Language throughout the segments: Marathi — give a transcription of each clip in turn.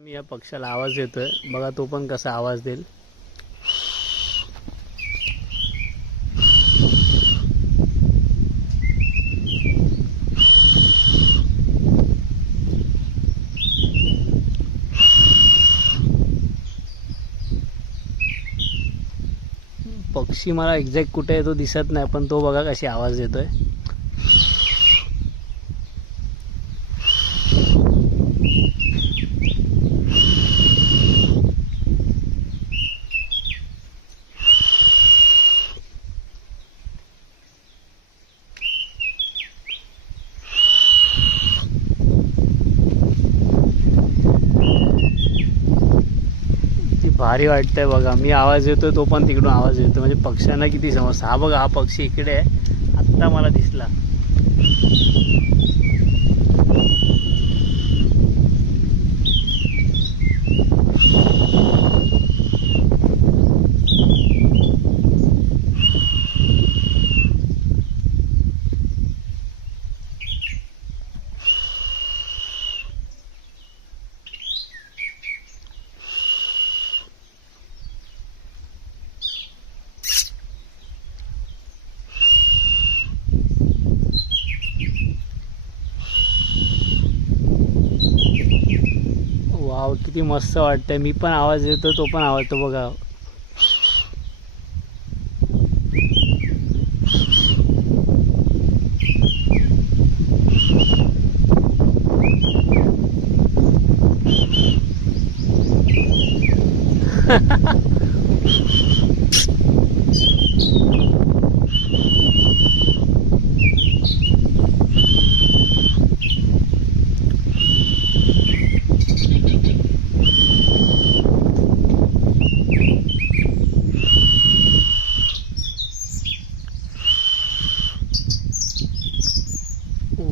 मी या पक्ष्याला आवाज देतोय, बघा तो पण कसा आवाज देईल. पक्षी मला एक्झॅक्ट कुठे आहे तो दिसत नाही, पण तो बघा कशी आवाज देतोय. भारी वाटतंय बघा. मी आवाज देतोय तो पण तिकडून आवाज देतो, म्हणजे पक्ष्यांना किती समजतं. हा बघा, हा पक्षी इकडे आहे, आत्ता मला दिसला. वाव, किती मस्त वाटतंय. मी पण आवाज देतो, तो पण आवाज, तो बघा.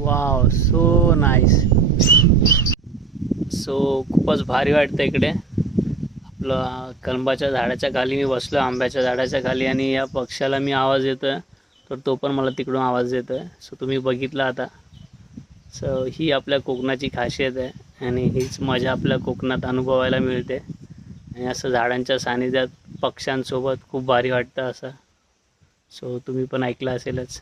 Wow, so nice. सो खूपच भारी वाटतं इकडे. आपलं कलंबाच्या झाडाच्या खाली मी बसलो, आंब्याच्या झाडाच्या खाली, आणि या पक्ष्याला मी आवाज देतोय, तर तो पण मला तिकडून आवाज देतोय. सो तुम्ही बघितलं आता. सो ही आपल्या कोकणाची खासियत आहे, आणि हीच मजा आपल्या कोकणात अनुभवायला मिळते. आणि असं झाडांच्या सानिध्यात पक्ष्यांसोबत खूप भारी वाटतं असं. सो तुम्ही पण ऐकलं असेलच.